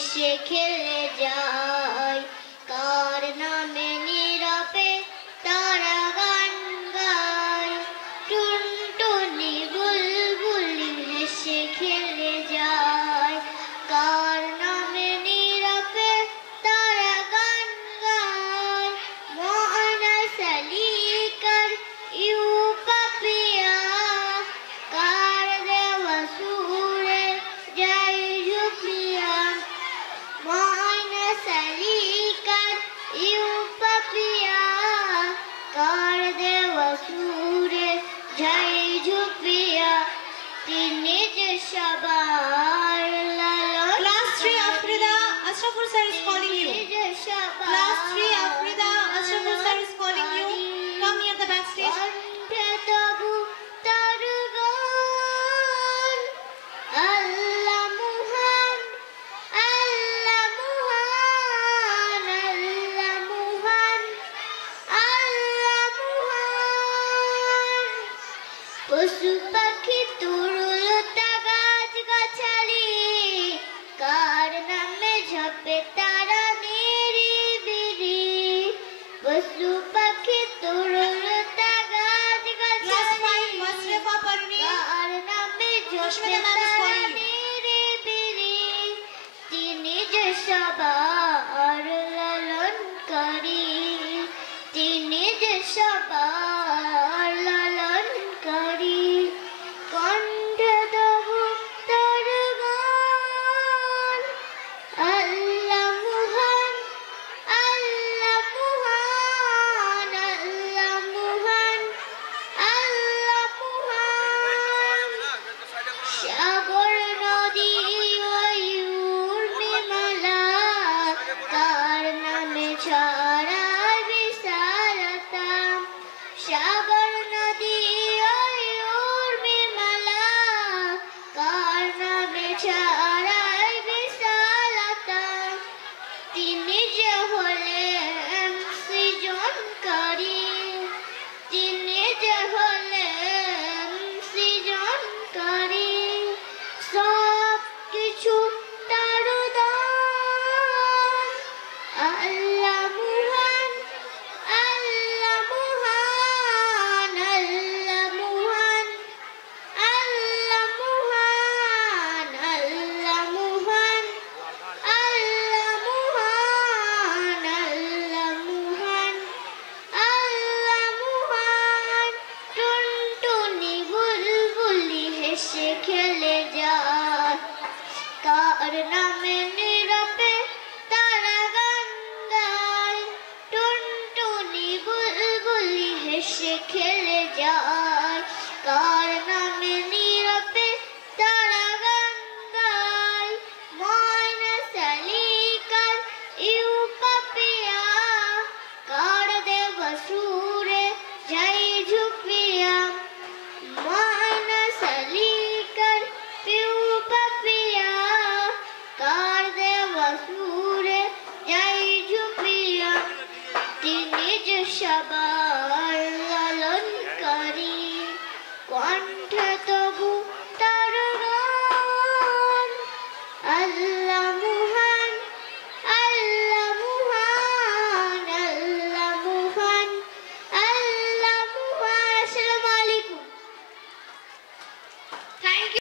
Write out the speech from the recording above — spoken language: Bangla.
হেসে খেলে যায় কার নামে নীরবে তারা গান গায় টুনটুনি বুলবুলি হেসে খেলে যায় কার নামে নীরবে তারা গান গায় ময়না শালিকার ইউ পাপিয়া কার দেওয়া সুরে যায় ঝুঁকিয়া ময়না শালিকার ইউ পাপিয়া কার দেওয়া সুরে যায় ঝুঁকিয়া তিনি যে সবার লালন Class 3 Afrida, Ashraful sir is calling you. Class 3 Afrida, Ashraful sir is calling you. Come near the backstage. তবু তার গান আল্লাহ মহান আল্লাহ মহান আল্লাহ মহান আল্লাহ মহান পশু